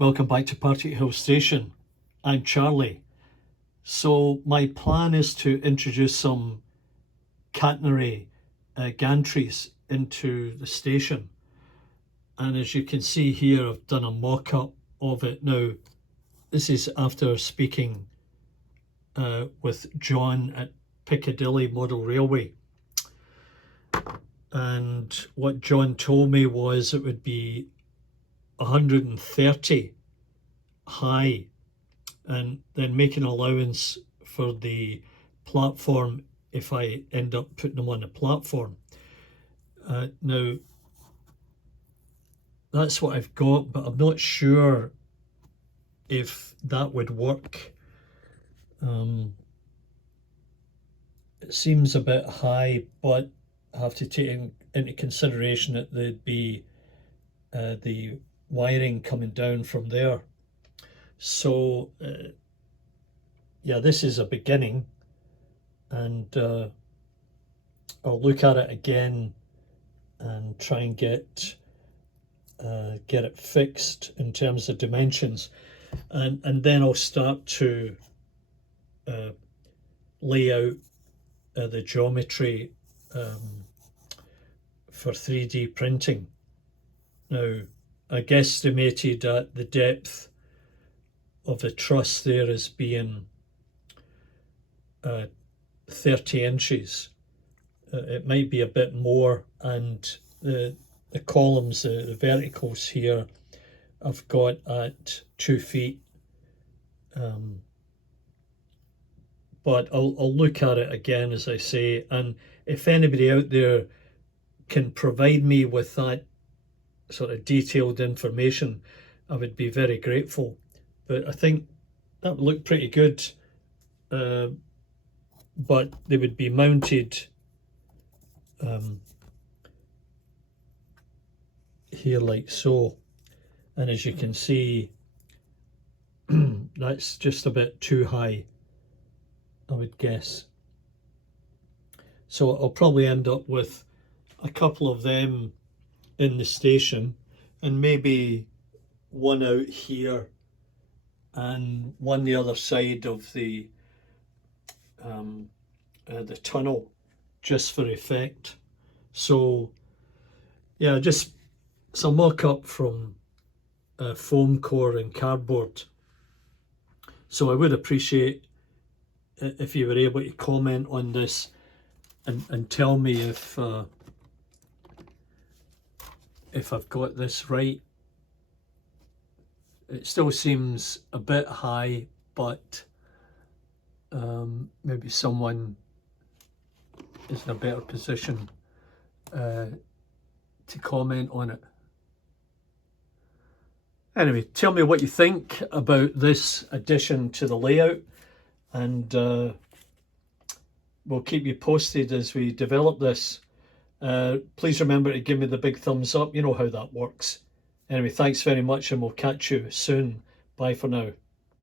Welcome back to Partickhill Station. I'm Charlie. So my plan is to introduce some catenary gantries into the station. And as you can see here, I've done a mock-up of it. Now, this is after speaking with John at Piccadilly Model Railway. And what John told me was it would be 130 high, and then making allowance for the platform if I end up putting them on a platform. Now, that's what I've got, but I'm not sure if that would work. It seems a bit high, but I have to take into consideration that there'd be the wiring coming down from there. So yeah, this is a beginning, and I'll look at it again and try and get it fixed in terms of dimensions, and then I'll start to lay out the geometry for 3D printing. Now, I guesstimated at the depth of the truss there as being 30 inches. It might be a bit more, and the columns, the verticals here, I've got at 2 feet. But I'll look at it again, as I say, and if anybody out there can provide me with that sort of detailed information, I would be very grateful. But I think that would look pretty good, but they would be mounted here like so, and as you can see, that's just a bit too high, I would guess. So I'll probably end up with a couple of them in the station, and maybe one out here and one the other side of the tunnel, just for effect. So yeah, just some mock-up from foam core and cardboard. So I would appreciate if you were able to comment on this and tell me if I've got this right. It still seems a bit high, but maybe someone is in a better position to comment on it. Anyway, tell me what you think about this addition to the layout, and we'll keep you posted as we develop this. Please remember to give me the big thumbs up. You know how that works. Anyway, thanks very much, and we'll catch you soon. Bye for now.